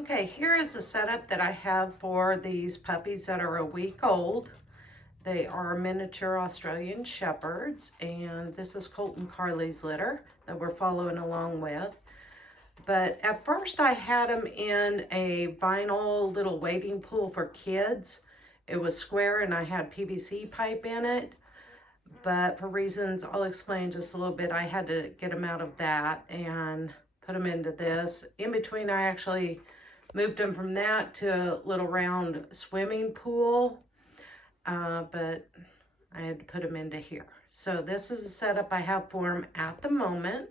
Okay, here is the setup that I have for these puppies that are a week old. They are miniature Australian Shepherds, and this is Colt and Carly's litter that we're following along with. But at first I had them in a vinyl little wading pool for kids. It was square and I had PVC pipe in it. But for reasons I'll explain just a little bit, I had to get them out of that and put them into this. In between, I actually moved them from that to a little round swimming pool, but I had to put them into here. So this is the setup I have for them at the moment.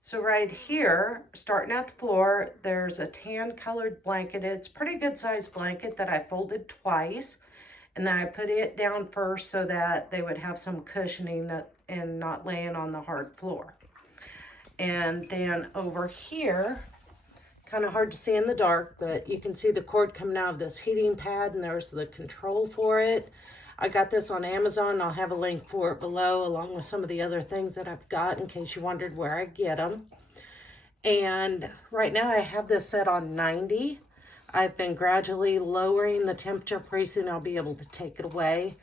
So right here, starting at the floor, there's a tan colored blanket. It's a pretty good sized blanket that I folded twice. And then I put it down first so that they would have some cushioning and not laying on the hard floor. And then over here, kind of hard to see in the dark, but you can see the cord coming out of this heating pad, and there's the control for it. I got this on Amazon. I'll have a link for it below, along with some of the other things that I've got in case you wondered where I get them. And right now I have this set on 90. I've been gradually lowering the temperature. Pretty soon I'll be able to take it away.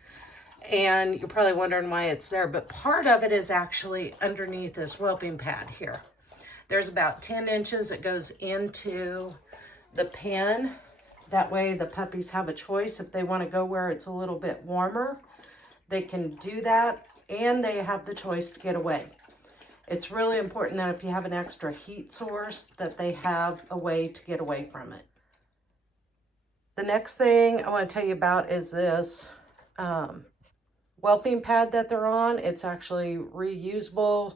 And you're probably wondering why it's there, but part of it is actually underneath this whelping pad here. There's about 10 inches that goes into the pen. That way the puppies have a choice. If they want to go where it's a little bit warmer, they can do that, and they have the choice to get away. It's really important that if you have an extra heat source, that they have a way to get away from it. The next thing I want to tell you about is this whelping pad that they're on. It's actually reusable.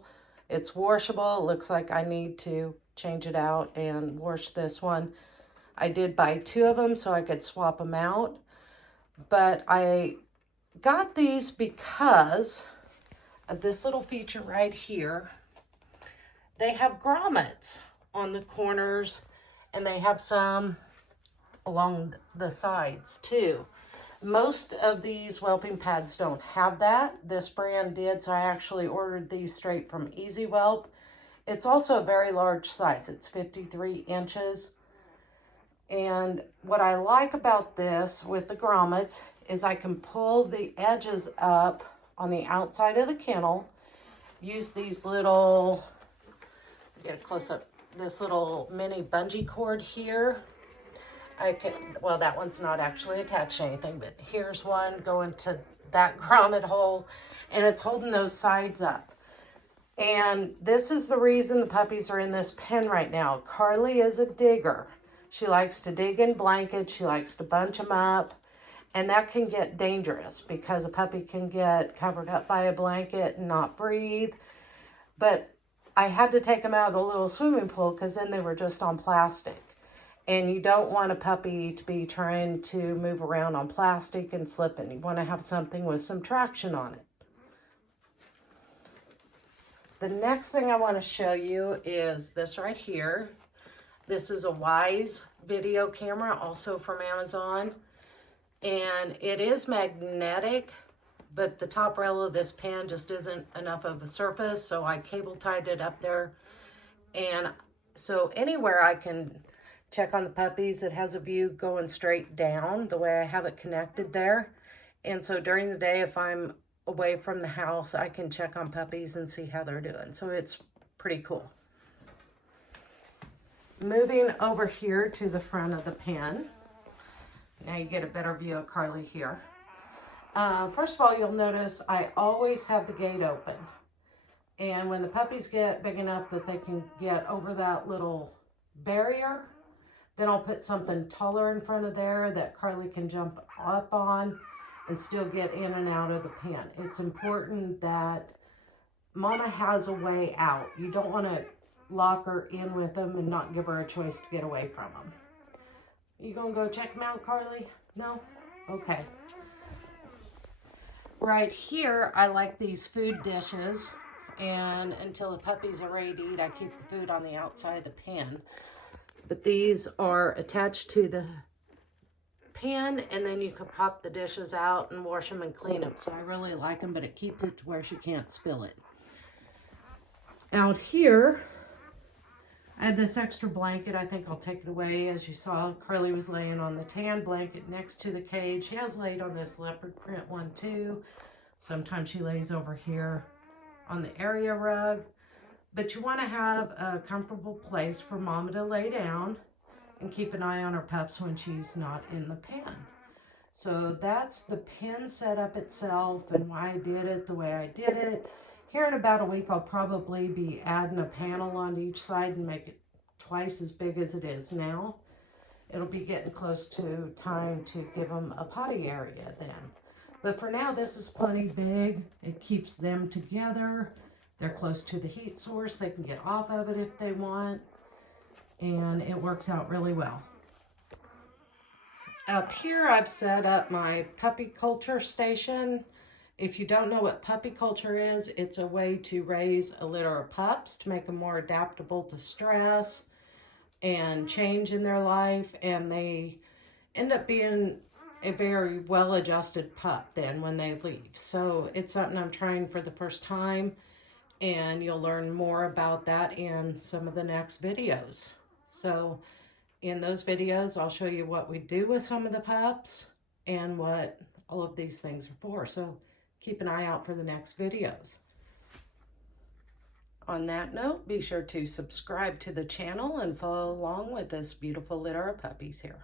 It's washable. It looks like I need to change it out and wash this one. I did buy 2 of them so I could swap them out. But I got these because of this little feature right here. They have grommets on the corners, and they have some along the sides too. Most of these whelping pads don't have that. This brand did, so I actually ordered these straight from Easy Whelp. It's also a very large size. It's 53 inches. And what I like about this with the grommets is I can pull the edges up on the outside of the kennel, use these little, get a close up, this little mini bungee cord here. Well, that one's not actually attached to anything, but here's one going to that grommet hole, and it's holding those sides up. And this is the reason the puppies are in this pen right now. Carly is a digger. She likes to dig in blankets. She likes to bunch them up, and that can get dangerous because a puppy can get covered up by a blanket and not breathe. But I had to take them out of the little swimming pool because then they were just on plastic. And you don't want a puppy to be trying to move around on plastic and slipping. You want to have something with some traction on it. The next thing I want to show you is this right here. This is a Wise video camera, also from Amazon. And it is magnetic, but the top rail of this pan just isn't enough of a surface, so I cable tied it up there. And so anywhere I can check on the puppies, it has a view going straight down the way I have it connected there. And so during the day, if I'm away from the house, I can check on puppies and see how they're doing. So it's pretty cool. Moving over here to the front of the pen. Now you get a better view of Carly here. First of all, you'll notice I always have the gate open. And when the puppies get big enough that they can get over that little barrier, then I'll put something taller in front of there that Carly can jump up on and still get in and out of the pen. It's important that Mama has a way out. You don't want to lock her in with them and not give her a choice to get away from them. You gonna go check them out, Carly? No? Okay. Right here, I like these food dishes, and until the puppies are ready to eat, I keep the food on the outside of the pen. But these are attached to the pan, and then you can pop the dishes out and wash them and clean them. So I really like them, but it keeps it to where she can't spill it. Out here, I had this extra blanket. I think I'll take it away. As you saw, Curly was laying on the tan blanket next to the cage. She has laid on this leopard print one too. Sometimes she lays over here on the area rug. But you want to have a comfortable place for Mama to lay down and keep an eye on her pups when she's not in the pen. So that's the pen setup itself and why I did it the way I did it. Here in about a week, I'll probably be adding a panel on each side and make it twice as big as it is now. It'll be getting close to time to give them a potty area then. But for now, this is plenty big. It keeps them together. They're close to the heat source. They can get off of it if they want. And it works out really well. Up here, I've set up my puppy culture station. If you don't know what puppy culture is, it's a way to raise a litter of pups to make them more adaptable to stress and change in their life. And they end up being a very well-adjusted pup then when they leave. So it's something I'm trying for the first time, and you'll learn more about that in some of the next videos. So in those videos, I'll show you what we do with some of the pups and what all of these things are for. So keep an eye out for the next videos. On that note, be sure to subscribe to the channel and follow along with this beautiful litter of puppies here.